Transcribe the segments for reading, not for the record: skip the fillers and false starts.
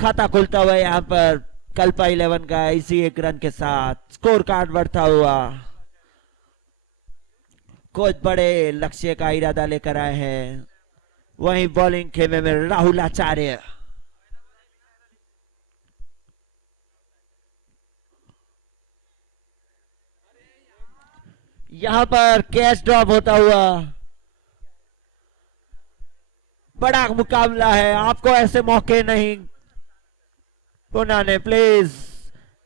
खाता खुलता हुआ यहाँ पर कल्पा 11 का इसी एक रन के साथ स्कोर कार्ड बढ़ता हुआ। कोच बड़े लक्ष्य का इरादा लेकर आए हैं। वहीं बॉलिंग खेमे में राहुल आचार्य। यहां पर कैच ड्रॉप होता हुआ। बड़ा मुकाबला है, आपको ऐसे मौके नहीं। पुना ने प्लीज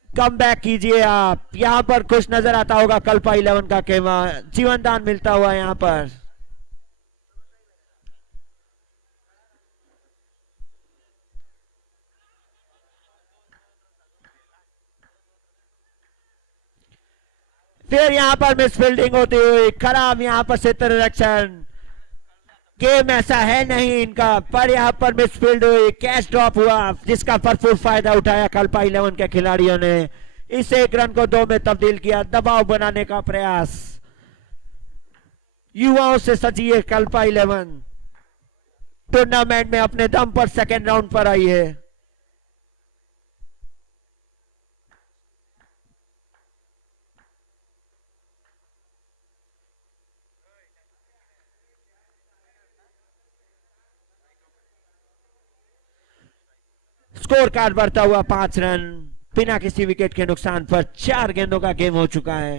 कम बैक कीजिए आप। यहां पर खुश नजर आता होगा कल्पा 11 का खेमा। जीवन दान मिलता हुआ यहां पर। फिर यहां पर मिस फील्डिंग होती हुई, खराब यहां पर क्षेत्र रक्षण। गेम ऐसा है नहीं इनका, पर यहां पर मिसफील्ड हुई, कैच ड्रॉप हुआ जिसका भरपूर फायदा उठाया कल्पा 11 के खिलाड़ियों ने। इस एक रन को 2 में तब्दील किया। दबाव बनाने का प्रयास। युवाओं से सजी है कल्पा 11। टूर्नामेंट में अपने दम पर सेकेंड राउंड पर आई है। स्कोर कार्ड बढ़ता हुआ 5 रन बिना किसी विकेट के नुकसान पर। 4 गेंदों का गेम हो चुका है।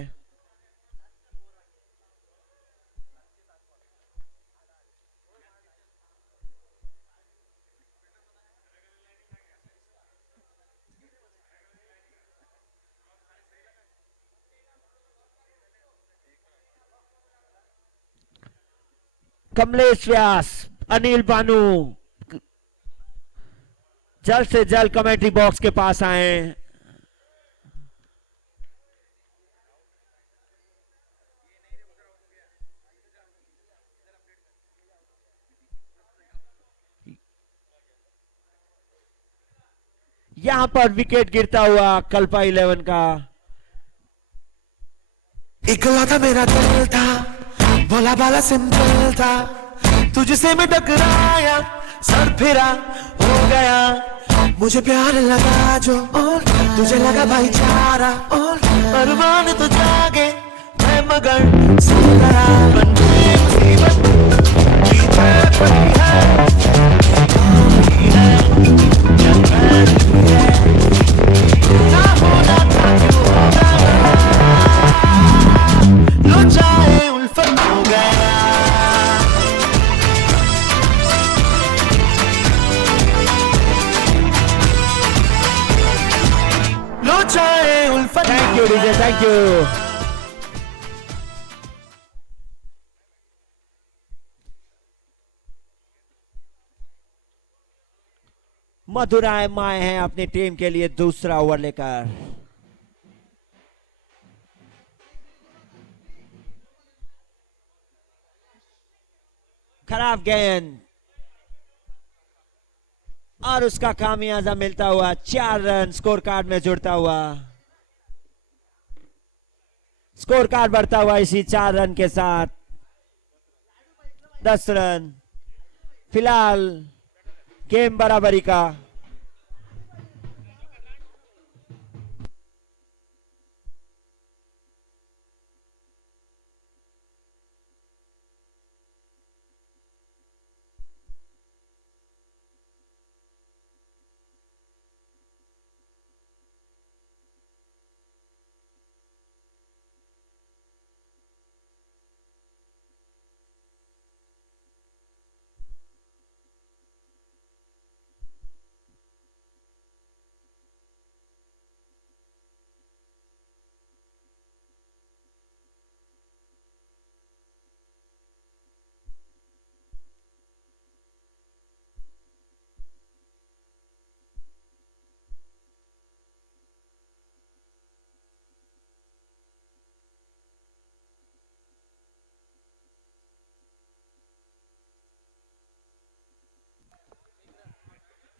कमलेश व्यास, अनिल बानू जल्द से जल्द कमेंट्री बॉक्स के पास आए। यहां पर विकेट गिरता हुआ कल्पा 11 का। इकला था मेरा दिल था, भोला भाला सिंपल था, तुझसे मैं टकराया, सर फिरा हो गया, मुझे प्यार लगा जो तुझे लगा भाईचारा, अरमान तो जागे मैं मगर सो गया, बन गई मुसीबत पीछे पड़ी है, ना होना था क्यों हो गया, लो चाहे उल्फत हो गया। लो चाहे उल्फत। Thank you DJ, thank you. मधुराय माए हैं अपनी टीम के लिए दूसरा ओवर लेकर। खराब गेंद और उसका खामियाजा मिलता हुआ। 4 रन स्कोर कार्ड में जुड़ता हुआ। स्कोर कार्ड बढ़ता हुआ इसी 4 रन के साथ 10 रन। फिलहाल गेम बराबरी का।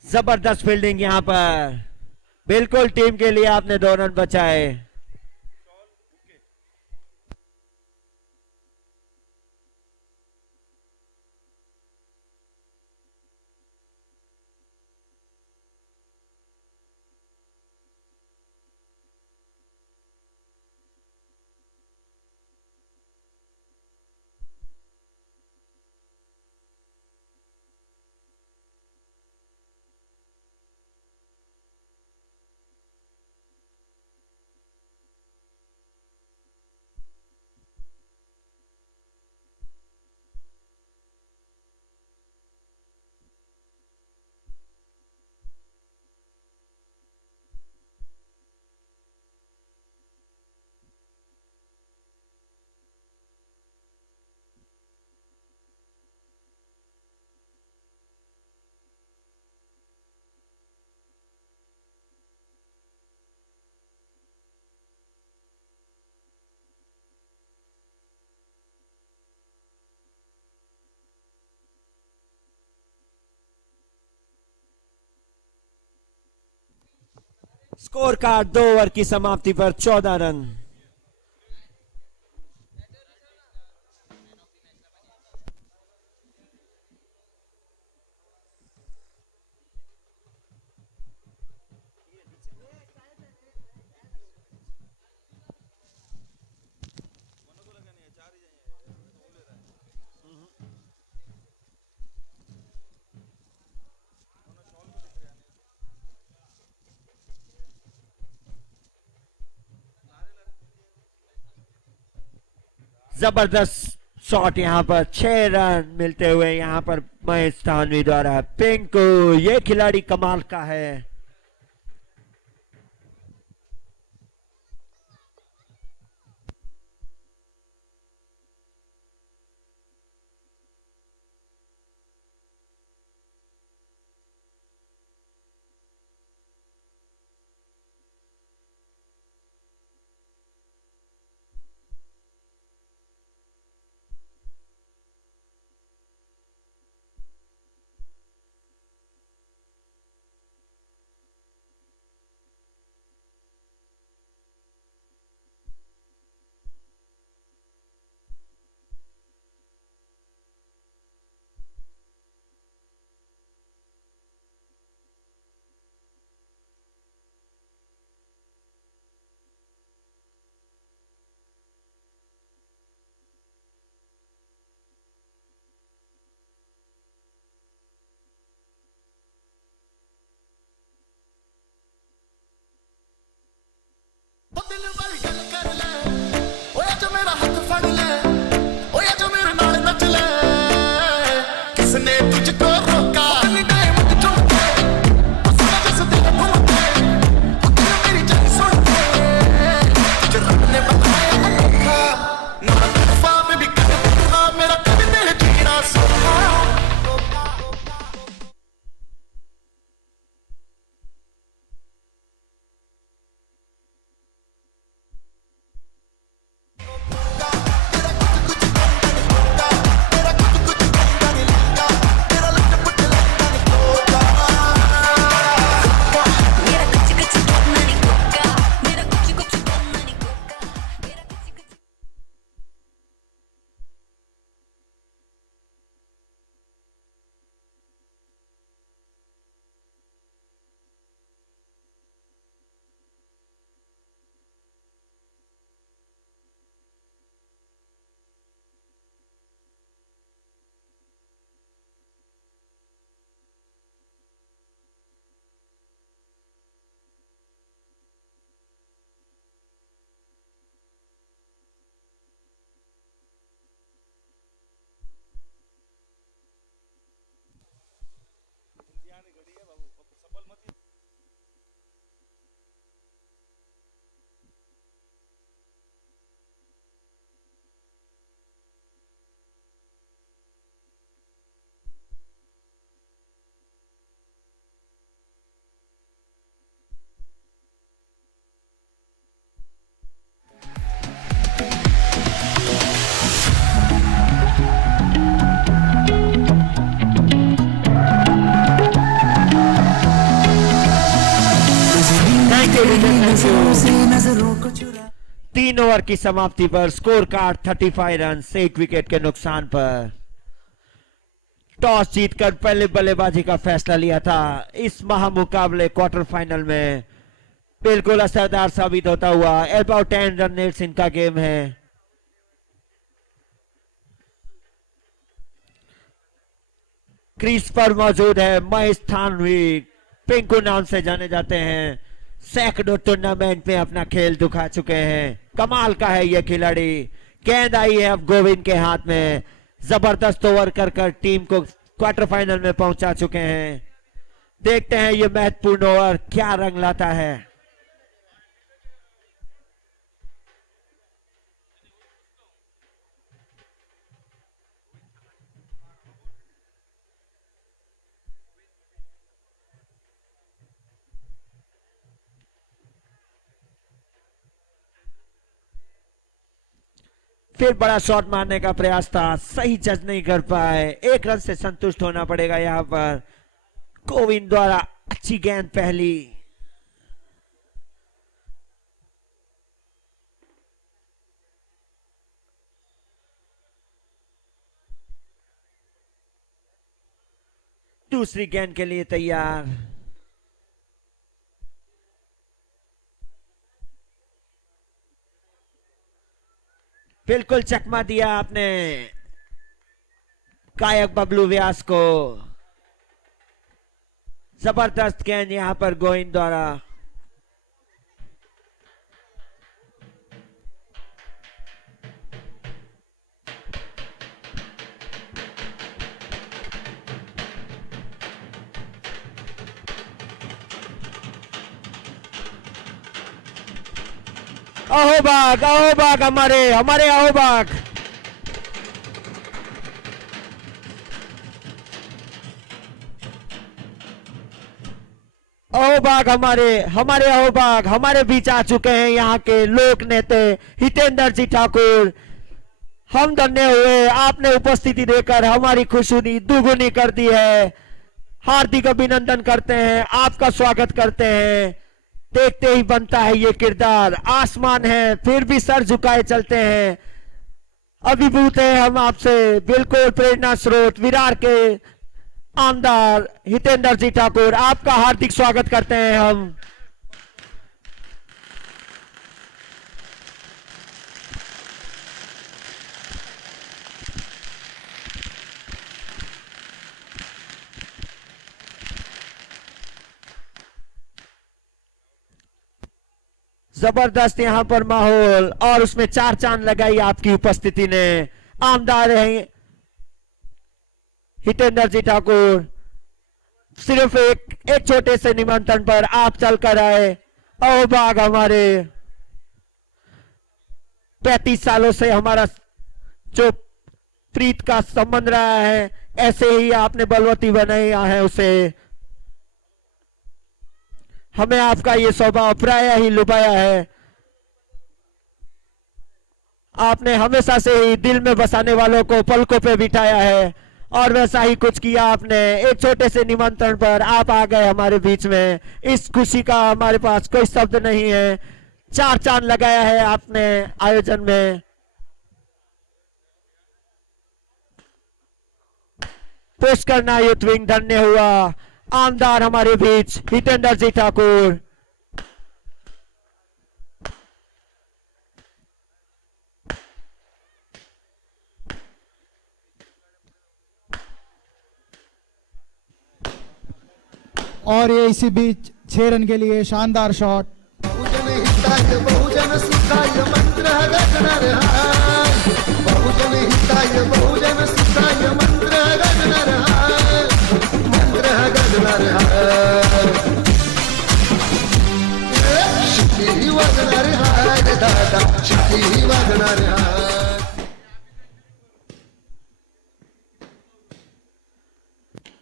जबरदस्त फील्डिंग यहां पर। बिल्कुल टीम के लिए आपने 2 रन बचाए। स्कोर कार्ड 2 ओवर की समाप्ति पर 14 रन। जबरदस्त शॉट यहां पर 6 रन मिलते हुए यहां पर महेश थानवी द्वारा। पिंकू ये खिलाड़ी कमाल का है। दिल वाली गल कर ले, ओए जो मेरा हाथ फड़ ले, ओए जो मेरे नाल नच ले, किसने तुझको रोका? अपनी डायमंड चुन के, हंसना जैसे दिल घूमते, दिल मेरी जान सुन के, तुझे रब ने बनाया अनोखा, ना तूफा में भी कर दूंगा मेरा कभी दिल जीना सोखा। तीन ओवर की समाप्ति पर स्कोर कार्ड 35 रन 1 विकेट के नुकसान पर। टॉस जीतकर पहले बल्लेबाजी का फैसला लिया था। इस महामुकाबले क्वार्टर फाइनल में बिल्कुल असरदार साबित होता हुआ। अबाउट 10 रन रेट्स इनका गेम है। क्रीज पर मौजूद है महेश थानवी, पिंकू नाम से जाने जाते हैं। सैकड़ों टूर्नामेंट में अपना खेल दिखा चुके हैं। कमाल का है ये खिलाड़ी। गेंद आई है अब गोविंद के हाथ में। जबरदस्त ओवर कर टीम को क्वार्टर फाइनल में पहुंचा चुके हैं। देखते हैं ये महत्वपूर्ण ओवर क्या रंग लाता है। फिर बड़ा शॉट मारने का प्रयास था, सही जज नहीं कर पाए। 1 रन से संतुष्ट होना पड़ेगा यहां पर। गोविंद द्वारा अच्छी गेंद पहली। दूसरी गेंद के लिए तैयार। बिल्कुल चकमा दिया आपने कायक बबलू व्यास को। जबरदस्त गेंद यहां पर गोविंद द्वारा। अहो बाग हमारे अहो बाग। अहोबाग हमारे अहोबाग हमारे बीच आ चुके हैं यहाँ के लोक नेता हितेंद्र जी ठाकुर। हम धन्य हुए, आपने उपस्थिति देकर हमारी खुशी दुगुनी कर दी है। हार्दिक अभिनंदन करते हैं, आपका स्वागत करते हैं। देखते ही बनता है ये किरदार। आसमान है फिर भी सर झुकाए चलते हैं। अभिभूत है हम आपसे, बिल्कुल प्रेरणा स्रोत विरार के आमदार हितेंद्र जी ठाकुर, आपका हार्दिक स्वागत करते हैं हम। जबरदस्त यहां पर माहौल और उसमें चार चांद लगाई आपकी उपस्थिति ने। आमदार हैं हितेंद्र जी ठाकुर। सिर्फ एक छोटे से निमंत्रण पर आप चलकर आए। अहोबाग हमारे 35 सालों से हमारा जो प्रीत का संबंध रहा है, ऐसे ही आपने बलवती बनाया है उसे। हमें आपका ये स्वभाव प्राय ही लुभाया है। आपने हमेशा से ही दिल में बसाने वालों को पलकों पे बिठाया है और वैसा ही कुछ किया आपने। एक छोटे से निमंत्रण पर आप आ गए हमारे बीच में। इस खुशी का हमारे पास कोई शब्द नहीं है। चार चांद लगाया है आपने आयोजन में। पुष्कर नायुत विंग धन्य हुआ। आमदार हमारे बीच हितेंद्र जी ठाकुर। और ये इसी बीच 6 रन के लिए शानदार शॉट। बहुजन हिताय बहुजन सुखाय मंत्र गगनरहाय। बहुजन हिताय बहुजन सुखाय मंत्र गगनरहाय। मंत्र गगनरहाय। शिटी वगनरहाय दादा शिटी वगनरहाय।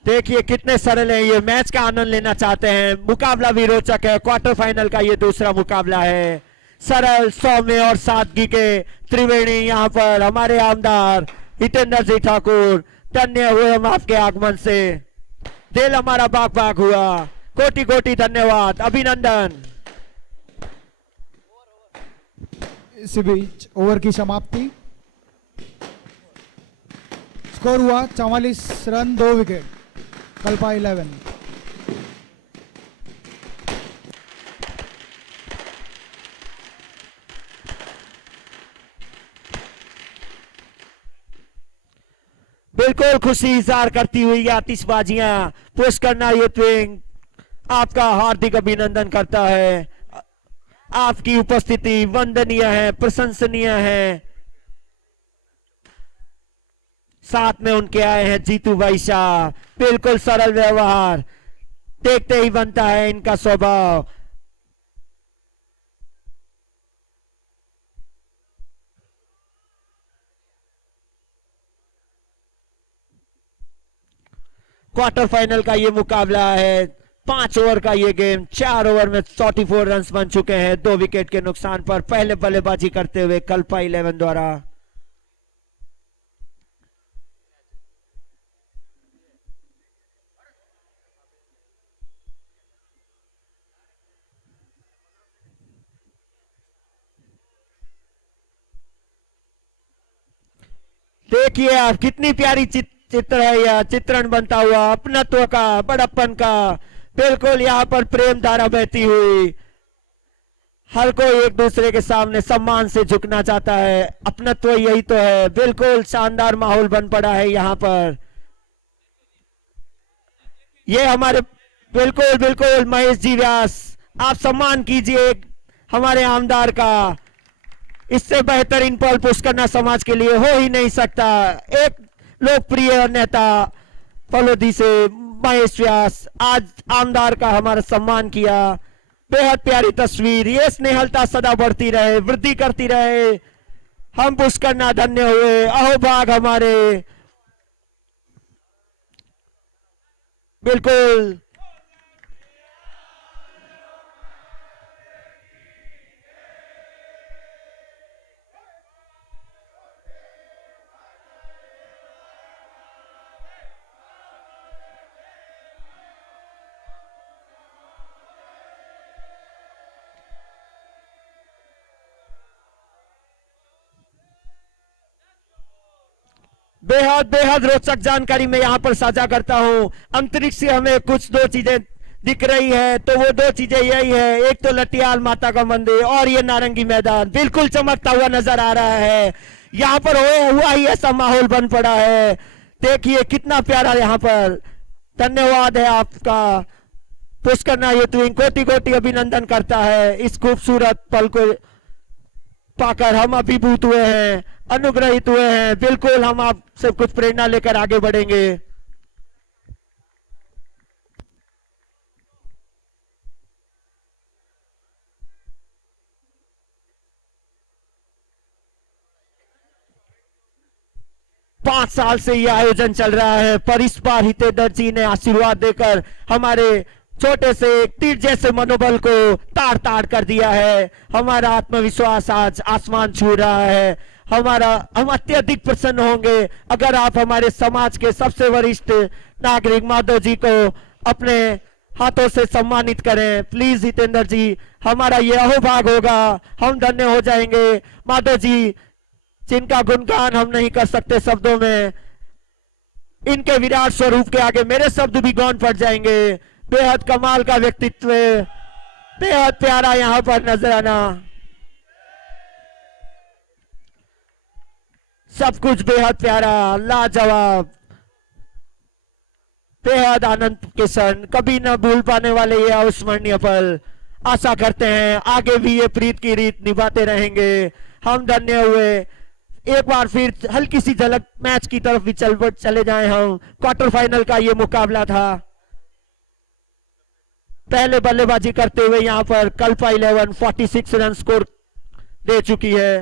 देखिए कितने सरल है ये। मैच का आनंद लेना चाहते हैं। मुकाबला भी रोचक है। क्वार्टर फाइनल का ये दूसरा मुकाबला है। सरल सौम्य और सादगी के त्रिवेणी यहाँ पर हमारे आमदार हितेंद्र जी ठाकुर। धन्य हुए हम आपके आगमन से। दिल हमारा बाग बाग हुआ। कोटि कोटि धन्यवाद, अभिनंदन। इसी बीच ओवर की समाप्ति। स्कोर हुआ 44 रन 2 विकेट। कल्पा 11। बिल्कुल खुशी इजहार करती हुई आतिशबाजियां। पुष्कर नायुत विंग आपका हार्दिक अभिनंदन करता है। आपकी उपस्थिति वंदनीय है, प्रशंसनीय है। साथ में उनके आए हैं जीतू भाई शाह। बिल्कुल सरल व्यवहार, देखते ही बनता है इनका स्वभाव। क्वार्टर फाइनल का ये मुकाबला है। 5 ओवर का ये गेम। 4 ओवर में 44 रन बन चुके हैं 2 विकेट के नुकसान पर। पहले बल्लेबाजी करते हुए कल्पा 11 द्वारा। देखिए आप कितनी प्यारी चित्र है यह, चित्रण बनता हुआ अपनत्व का, बड़प्पन का। बिल्कुल यहाँ पर प्रेम धारा बहती हुई। हर कोई एक दूसरे के सामने सम्मान से झुकना चाहता है। अपनत्व यही तो है। बिल्कुल शानदार माहौल बन पड़ा है यहाँ पर। ये हमारे बिल्कुल बिल्कुल महेश जी व्यास, आप सम्मान कीजिए हमारे आमदार का। इससे बेहतरीन पल पुष्करना समाज के लिए हो ही नहीं सकता। एक लोकप्रिय नेता फलोदी से महेश व्यास आज आमदार का हमारा सम्मान किया। बेहद प्यारी तस्वीर। ये स्नेहलता सदा बढ़ती रहे, वृद्धि करती रहे। हम पुष्करना धन्य हुए। अहोभाग हमारे। बिल्कुल बेहद बेहद रोचक जानकारी मैं यहाँ पर साझा करता हूँ। अंतरिक्ष से हमें कुछ दो चीजें दिख रही है, तो वो दो चीजें यही है, एक तो लटियाल माता का मंदिर और ये नारंगी मैदान बिल्कुल चमकता हुआ नजर आ रहा है। यहाँ पर हुआ ही ऐसा माहौल बन पड़ा है। देखिए कितना प्यारा यहाँ पर। धन्यवाद है आपका। पुष्करना यूथ विंग कोटि कोटि अभिनंदन करता है। इस खूबसूरत पल को पाकर हम अभिभूत हुए हैं, अनुग्रहित हुए हैं। बिल्कुल हम आपसे कुछ प्रेरणा लेकर आगे बढ़ेंगे। पांच साल से यह आयोजन चल रहा है, पर इस बार हितेंद्र जी ने आशीर्वाद देकर हमारे छोटे से तीर जैसे मनोबल को ताड़ ताड़ कर दिया है। हमारा आत्मविश्वास आज आसमान छू रहा है। हम अत्यधिक प्रसन्न होंगे अगर आप हमारे समाज के सबसे वरिष्ठ नागरिक माधव जी को अपने हाथों से सम्मानित करें। प्लीज हितेंद्र जी, हमारा ये अहोभाग होगा, हम धन्य हो जाएंगे। माधव जी जिनका गुणगान हम नहीं कर सकते शब्दों में, इनके विराट स्वरूप के आगे मेरे शब्द भी गौन पड़ जाएंगे। बेहद कमाल का व्यक्तित्व, बेहद प्यारा यहाँ पर नजर आना, सब कुछ बेहद प्यारा, लाजवाब, बेहद आनंद के क्षण, कभी न भूल पाने वाले ये अविस्मरणीय पल। आशा करते हैं आगे भी ये प्रीत की रीत निभाते रहेंगे। हम धन्य हुए। एक बार फिर हल्की सी झलक मैच की तरफ भी चले जाएं हम। क्वार्टर फाइनल का ये मुकाबला था। पहले बल्लेबाजी करते हुए यहाँ पर कल्पा 11 46 रन स्कोर दे चुकी है।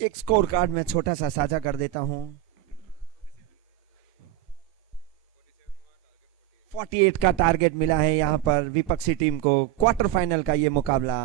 एक स्कोर कार्ड में छोटा सा साझा कर देता हूं। 48 का टारगेट मिला है यहां पर विपक्षी टीम को। क्वार्टर फाइनल का ये मुकाबला।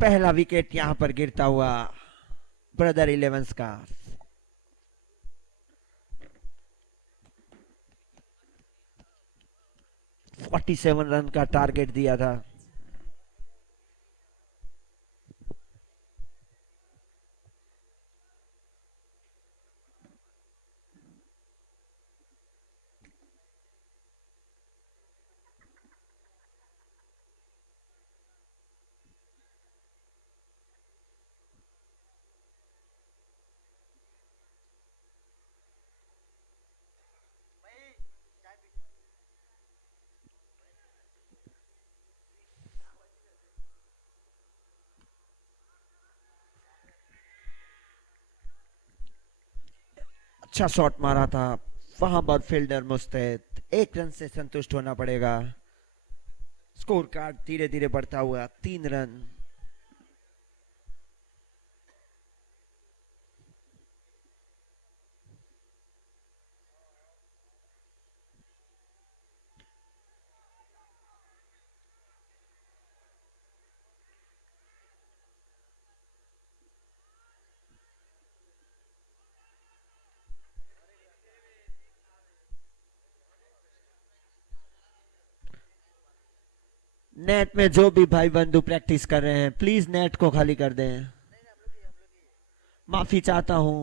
पहला विकेट यहां पर गिरता हुआ ब्रदर इलेवेंस का। । 47 रन का टारगेट दिया था। अच्छा शॉट मारा था वहां पर फील्डर मुस्तैद। 1 रन से संतुष्ट होना पड़ेगा। स्कोर कार्ड धीरे धीरे बढ़ता हुआ 3 रन। नेट में जो भी भाई बंधु प्रैक्टिस कर रहे हैं प्लीज नेट को खाली कर दें। माफी चाहता हूं।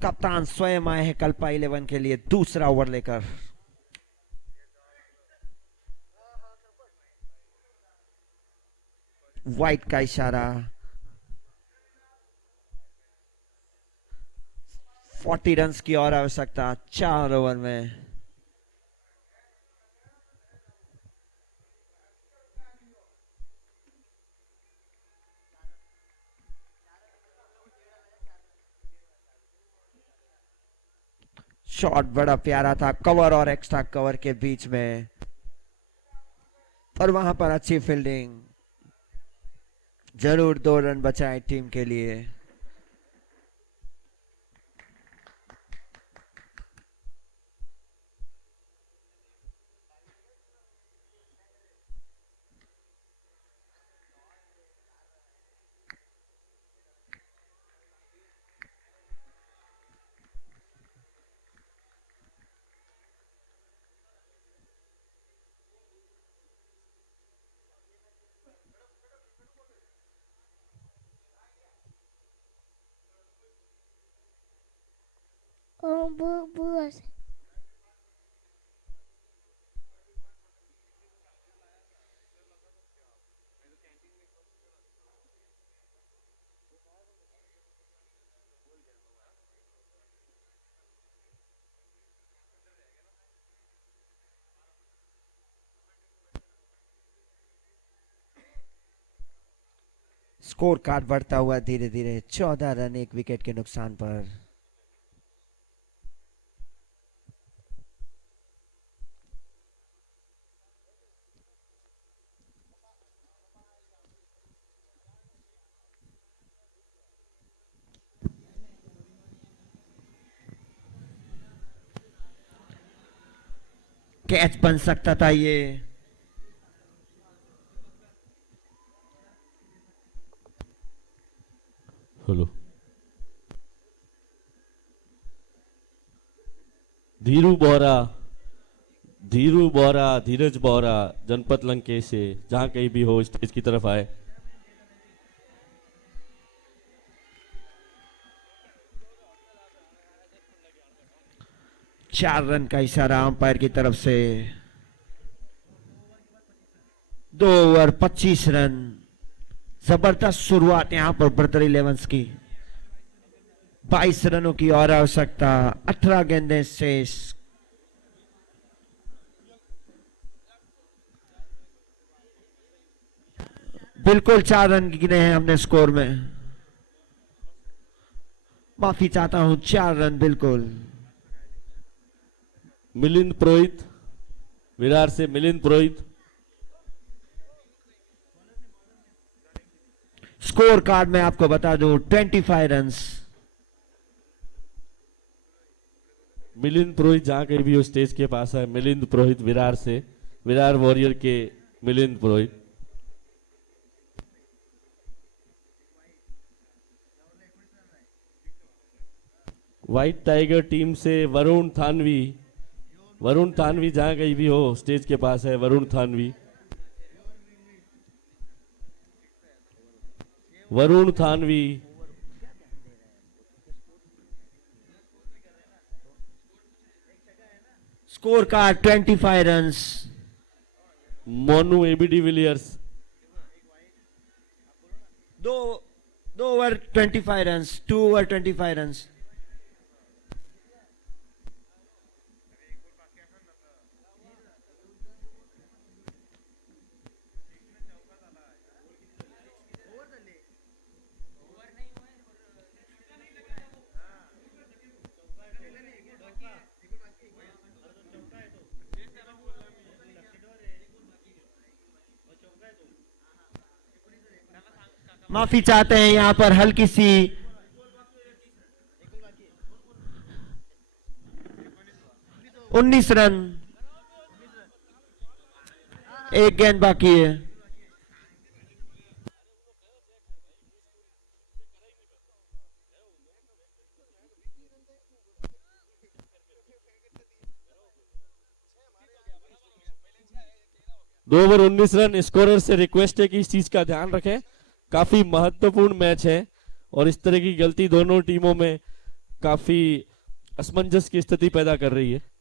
कप्तान स्वयं आए हैं कल्पा 11 के लिए दूसरा ओवर लेकर। वाइट का इशारा। 40 रन की और आवश्यकता 4 ओवर में। शॉट बड़ा प्यारा था कवर और एक्स्ट्रा कवर के बीच में, और वहां पर अच्छी फील्डिंग। जरूर 2 रन बचाए टीम के लिए। Bu. स्कोर कार्ड बढ़ता हुआ धीरे धीरे 14 रन 1 विकेट के नुकसान पर। कैच बन सकता था ये। हेलो, धीरू बोरा, धीरज बोरा जनपद लंकेश से, जहां कहीं भी हो स्टेज की तरफ आए। 4 रन का इशारा अंपायर की तरफ से। 2 ओवर 25 रन। जबरदस्त शुरुआत यहां पर बर्तर 11 की। 22 रनों की और आवश्यकता। 18 गेंदें शेष। बिल्कुल 4 रन गिने हैं हमने स्कोर में। माफी चाहता हूं, 4 रन बिल्कुल। मिलिंद पुरोहित, विरार से मिलिंद पुरोहित। स्कोर कार्ड में आपको बता दूं 25 रन्स। मिलिंद पुरोहित जहां कहीं भी हो स्टेज के पास है। मिलिंद पुरोहित विरार से, विरार वॉरियर के मिलिंद पुरोहित। व्हाइट टाइगर टीम से वरुण थानवी। वरुण थानवी जहां कहीं भी हो स्टेज के पास है। Varun Thanvi, Varun Thanvi. Score card 25 runs. Monu AB de Villiers. 2 over 25 runs. 2 over 25 runs. माफी चाहते हैं यहां पर हल्की सी 19 रन। एक गेंद बाकी है। दो ओवर 19 रन। स्कोरर से रिक्वेस्ट है कि इस चीज का ध्यान रखें, काफी महत्वपूर्ण मैच है और इस तरह की गलती दोनों टीमों में काफी असमंजस की स्थिति पैदा कर रही है।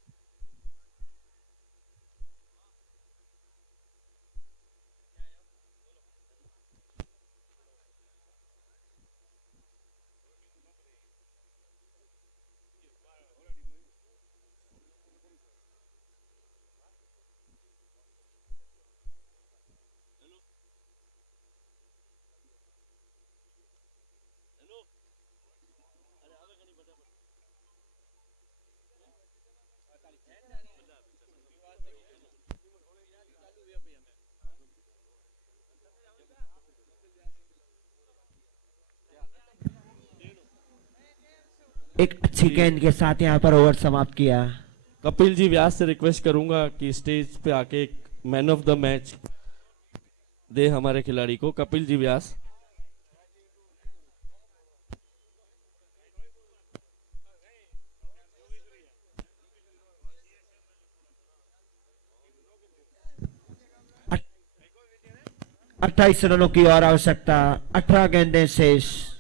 एक अच्छी गेंद के साथ यहां पर ओवर समाप्त किया। कपिल जी व्यास से रिक्वेस्ट करूंगा कि स्टेज पे आके एक मैन ऑफ द मैच दे हमारे खिलाड़ी को। कपिल जी व्यास। अ- 28 रनों की और आवश्यकता। 18 गेंदें शेष।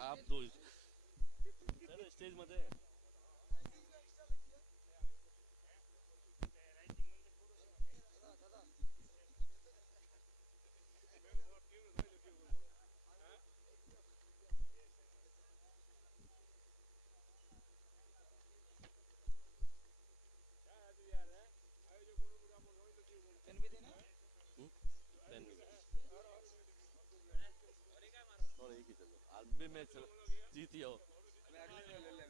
आप दो स्टेज मध्ये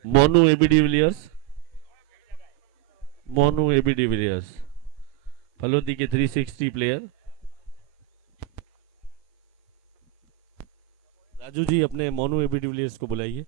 Monu AB de Villiers. Monu AB de Villiers Phalodi के 360 प्लेयर। राजू जी अपने मोनू एबी डिविलियर्स को बुलाइए।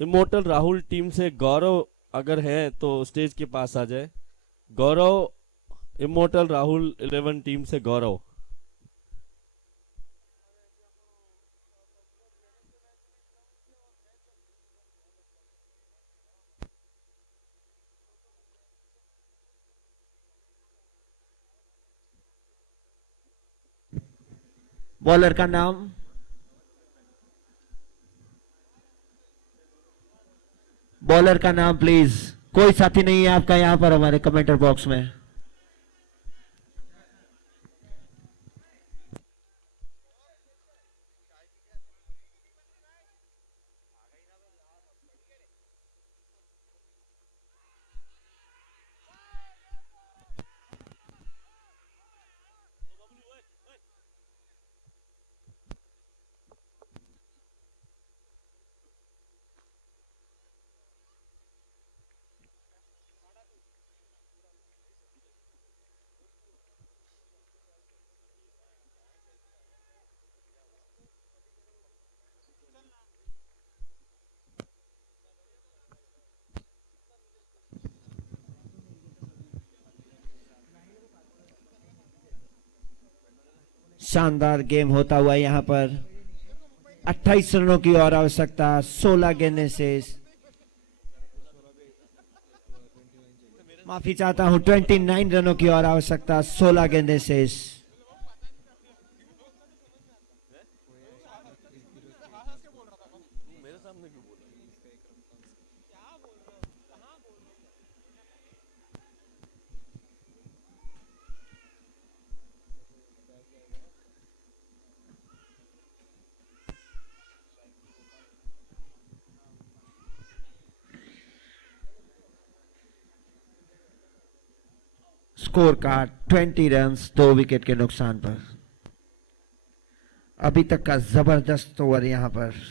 इमोर्टल राहुल टीम से गौरव अगर है तो स्टेज के पास आ जाए। गौरव, इमोर्टल राहुल 11 टीम से गौरव। बॉलर का नाम, बॉलर का नाम प्लीज। कोई साथी नहीं है आपका यहां पर हमारे कमेंटर बॉक्स में। शानदार गेम होता हुआ यहां पर 28 रनों की और आवश्यकता 16 गेंदें से। माफी चाहता हूं, 29 रनों की और आवश्यकता 16 गेंदें से। स्कोर का 20 रन्स 2 विकेट के नुकसान पर। अभी तक का जबरदस्त ओवर यहां पर।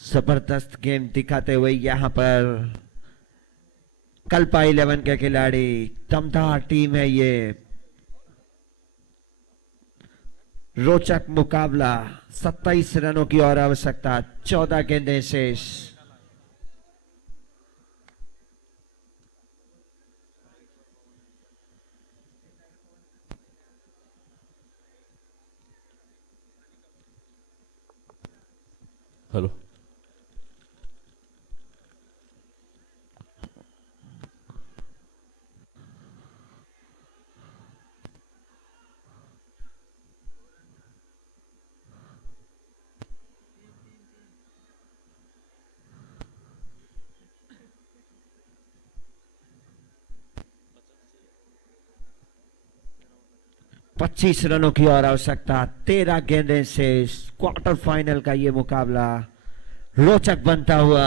जबरदस्त गेम दिखाते हुए यहां पर कल्पा 11 के खिलाड़ी। दमदार टीम है ये। रोचक मुकाबला। 27 रनों की और आवश्यकता 14 गेंदें शेष। हेलो, 25 रनों की और आवश्यकता 13 गेंदें से। क्वार्टर फाइनल का ये मुकाबला रोचक बनता हुआ।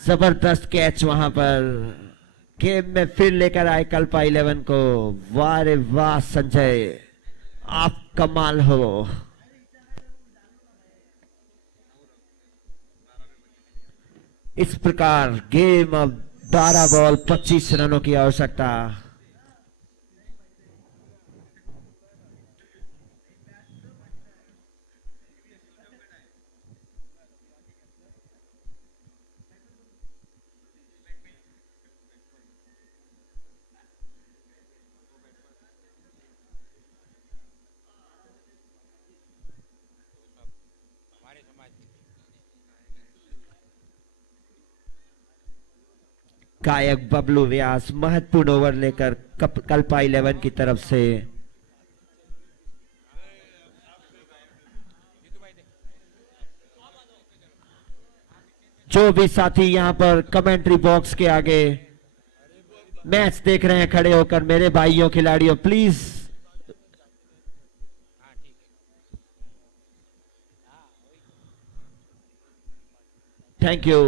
जबरदस्त कैच वहां पर। गेम में फिर लेकर आए कल्पा 11 को। वाह रे वाह संजय, आप कमाल हो। इस प्रकार गेम अब 12 बॉल 25 रनों की आवश्यकता। गायक बबलू व्यास महत्वपूर्ण ओवर लेकर कल्पा 11 की तरफ से। जो भी साथी यहां पर कमेंट्री बॉक्स के आगे मैच देख रहे हैं खड़े होकर, मेरे भाइयों खिलाड़ियों, प्लीज थैंक यू।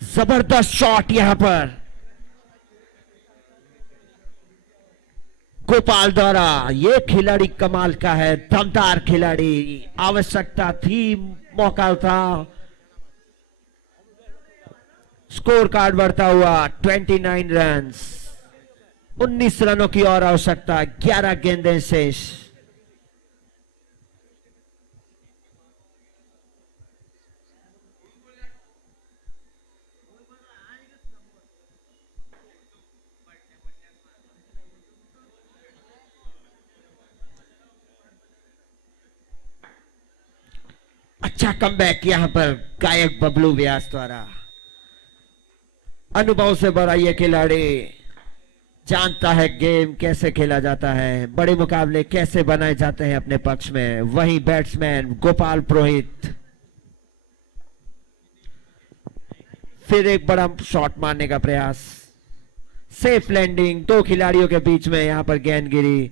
जबरदस्त शॉट यहां पर गोपाल द्वारा। ये खिलाड़ी कमाल का है, दमदार खिलाड़ी, आवश्यकता थी, मौका था। स्कोर कार्ड बढ़ता हुआ 29 रन्स, 19 रनों की और आवश्यकता, 11 गेंदें शेष। अच्छा कमबैक यहां पर गायक बबलू व्यास द्वारा। अनुभव से भरा ये खिलाड़ी जानता है गेम कैसे खेला जाता है, बड़े मुकाबले कैसे बनाए जाते हैं अपने पक्ष में। वहीं बैट्समैन गोपाल पुरोहित फिर एक बड़ा शॉट मारने का प्रयास, सेफ लैंडिंग, दो खिलाड़ियों के बीच में यहां पर गेंद गिरी।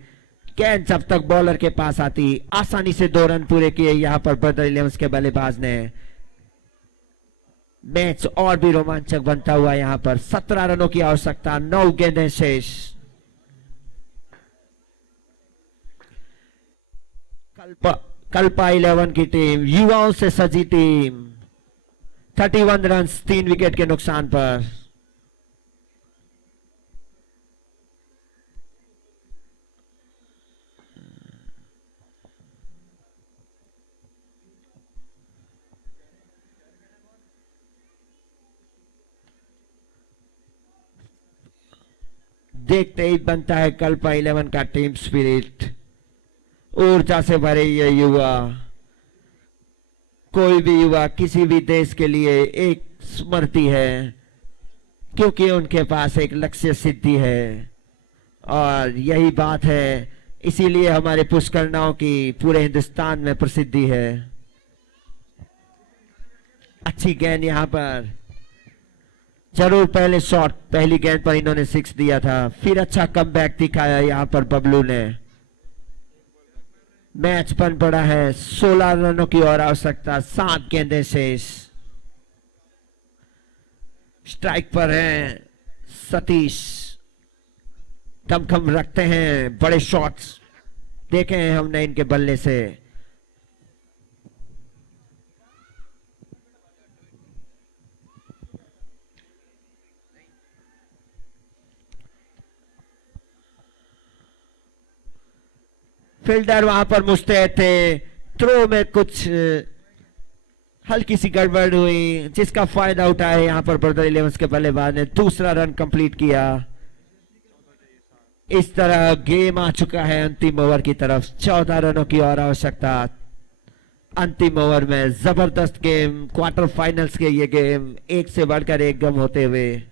गेंद जब तक बॉलर के पास आती, आसानी से 2 रन पूरे किए यहां पर बदर इलेवंस के बल्लेबाज ने। मैच और भी रोमांचक बनता हुआ यहां पर। 17 रनों की आवश्यकता, 9 गेंदें शेष। कल्पा 11 की टीम, युवाओं से सजी टीम, 31 रन 3 विकेट के नुकसान पर। देखते ही बनता है कल्पा 11 का टीम स्पिरिट। ऊर्जा से भरे ये युवा, कोई भी युवा किसी भी देश के लिए एक स्मृति है, क्योंकि उनके पास एक लक्ष्य सिद्धि है। और यही बात है, इसीलिए हमारे पुष्करनाओं की पूरे हिंदुस्तान में प्रसिद्धि है। अच्छी गेंद यहां पर, जरूर पहले शॉट, पहली गेंद पर इन्होंने 6 दिया था, फिर अच्छा कमबैक दिखाया यहां पर बबलू ने। मैच बन पड़ा है, 16 रनों की और आवश्यकता, 7 गेंदें शेष। स्ट्राइक पर हैं सतीश, दमखम रखते हैं, बड़े शॉट्स देखे हैं हमने इनके बल्ले से। फील्डर वहां पर मुस्तैद थे, थ्रो में कुछ हल्की सी गड़बड़ हुई, जिसका फायदा उठाया यहां पर बर्दर इलेवंस के बल्लेबाज ने। दूसरा रन कंप्लीट किया। इस तरह गेम आ चुका है अंतिम ओवर की तरफ, 14 रनों की और आवश्यकता। अंतिम ओवर में जबरदस्त गेम, क्वार्टर फाइनल्स के ये गेम एक से बढ़कर एक गम होते हुए।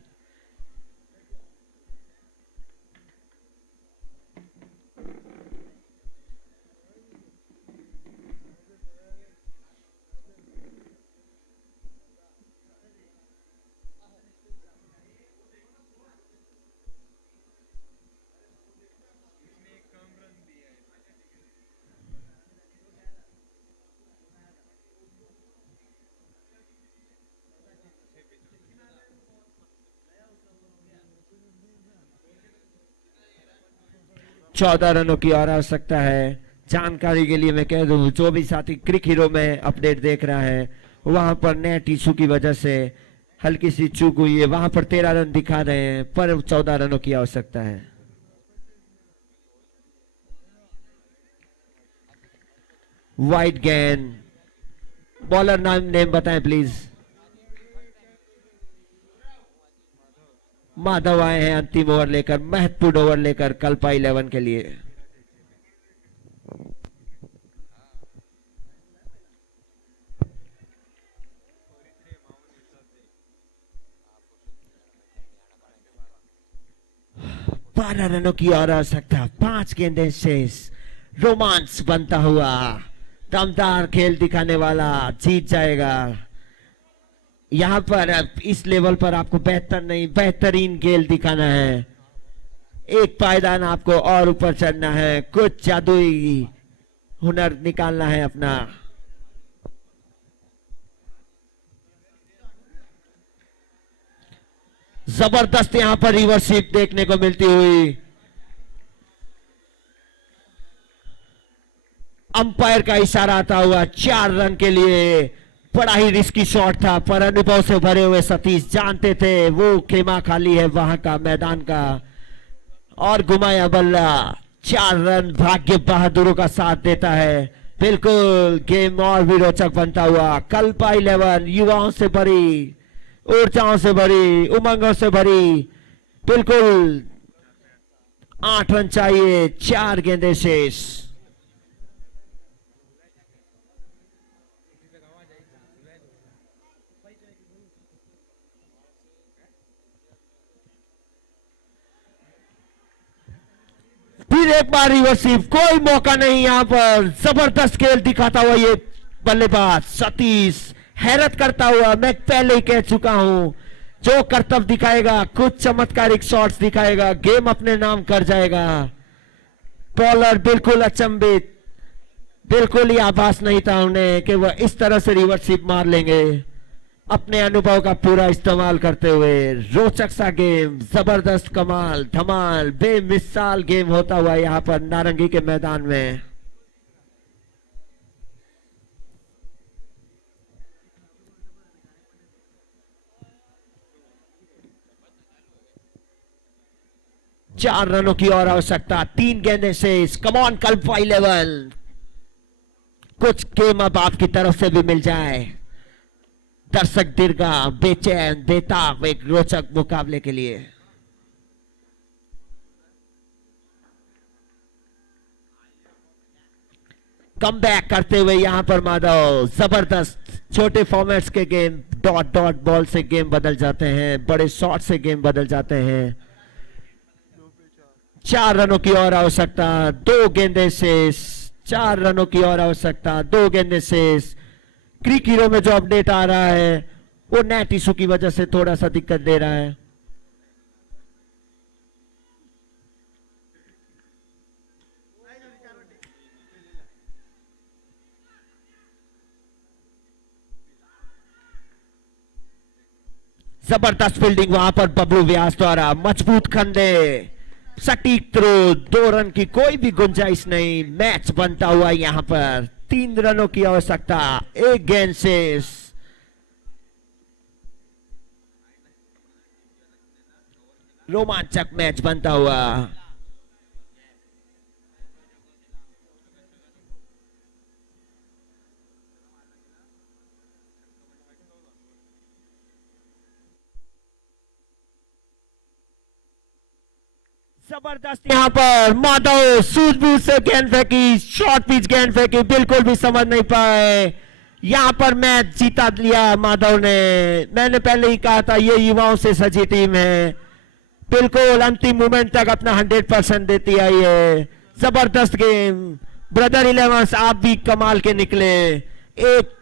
चौदह रनों की और आवश्यकता है। जानकारी के लिए मैं कह दूं, जो भी साथी क्रिक हीरो में अपडेट देख रहा है, वहां पर नेट इशू की वजह से हल्की सी चूक हुई है। वहां पर 13 रन दिखा रहे हैं, पर 14 रनों की आवश्यकता है। वाइड गेंद, बॉलर नाम नेम बताएं प्लीज। माधव आए हैं अंतिम ओवर लेकर, महत्वपूर्ण ओवर लेकर कल्पा 11 के लिए। 12 रनों की और आवश्यकता, 5 गेंदें शेष। रोमांस बनता हुआ दमदार खेल दिखाने वाला जीत जाएगा। यहां पर इस लेवल पर आपको बेहतर नहीं, बेहतरीन खेल दिखाना है। एक पायदान आपको और ऊपर चढ़ना है, कुछ जादुई हुनर निकालना है अपना। जबरदस्त यहां पर रिवर्सिप देखने को मिलती हुई। अंपायर का इशारा आता हुआ 4 रन के लिए। बड़ा ही रिस्की शॉट था, पर अनुभव से भरे हुए सतीश जानते थे वो खेमा खाली है वहां का, मैदान का, और घुमाया बल्ला। 4 रन भाग्य बहादुरों का साथ देता है। बिल्कुल गेम और भी रोचक बनता हुआ। कल्पा 11 युवाओं से भरी, ऊर्जाओं से भरी, उमंगों से भरी। बिल्कुल 8 रन चाहिए, 4 गेंदें शेष। फिर एक बार रिवर्सिव, कोई मौका नहीं यहां पर। जबरदस्त खेल दिखाता हुआ ये बल्लेबाज सतीश, हैरत करता हुआ। मैं पहले ही कह चुका हूं, जो करतब दिखाएगा, कुछ चमत्कारिक शॉट्स दिखाएगा, गेम अपने नाम कर जाएगा। बॉलर बिल्कुल अचंभित, बिल्कुल ही आभास नहीं था उन्हें कि वह इस तरह से रिवर्सिव मार लेंगे। अपने अनुभव का पूरा इस्तेमाल करते हुए रोचक सा गेम, जबरदस्त, कमाल, धमाल, बेमिसाल गेम होता हुआ यहां पर नारंगी के मैदान में। चार रनों की और आवश्यकता, 3 गेंदें शेष। कमॉन कल्पा 11, कुछ गेम अब आपकी तरफ से भी मिल जाए। दर्शक दीर्घा बेचैन, बेताब एक रोचक मुकाबले के लिए। कम बैक करते हुए यहां पर माधव, जबरदस्त। छोटे फॉर्मेट्स के गेम डॉट डॉट बॉल से गेम बदल जाते हैं, बड़े शॉट से गेम बदल जाते हैं। 4 रनों की और आवश्यकता, 2 गेंदें शेष। 4 रनों की और आवश्यकता, 2 गेंदें शेष। क्रिक हीरो में जो अपडेट आ रहा है वो नेट इशू की वजह से थोड़ा सा दिक्कत दे रहा है। जबरदस्त फील्डिंग वहां पर बबलू व्यास द्वारा, मजबूत खंडे, सटीक थ्रो। 2 रन की कोई भी गुंजाइश नहीं। मैच बनता हुआ यहां पर 3 रनों की आवश्यकता, 1 गेंद शेष। रोमांचक मैच बनता हुआ। जबरदस्त यहां पर माधव सूझबूझ से गेंद फेंकी, शॉर्ट पिच गेंद फेंकी, बिल्कुल भी समझ नहीं पाए। यहां पर मैच जीता लिया माधव ने। मैंने पहले ही कहा था ये युवाओं से सजी टीम है, बिल्कुल अंतिम मोमेंट तक अपना 100% देती आई है। जबरदस्त गेम। ब्रदर 11 आप भी कमाल के निकले। एक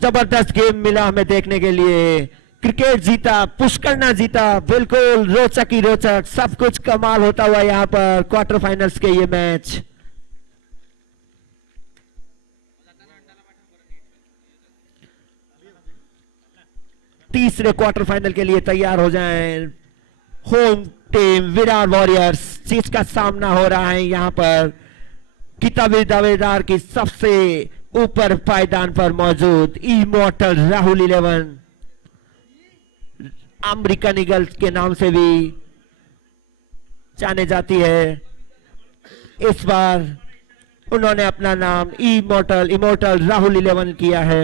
जबरदस्त गेम मिला हमें देखने के लिए। क्रिकेट जीता, पुष्कर ना जीता, बिल्कुल रोचक ही रोचक, सब कुछ कमाल होता हुआ यहां पर क्वार्टर फाइनल्स के ये मैच। तीसरे क्वार्टर फाइनल के लिए तैयार हो जाएं होम टीम विरार वॉरियर्स, जिसका सामना हो रहा है यहां पर किताबी दावेदार की सबसे ऊपर पायदान पर मौजूद इमॉर्टल राहुल 11, अमेरिकन ईगल्स के नाम से भी जाने जाती है। इस बार उन्होंने अपना नाम इमॉर्टल राहुल 11 किया है।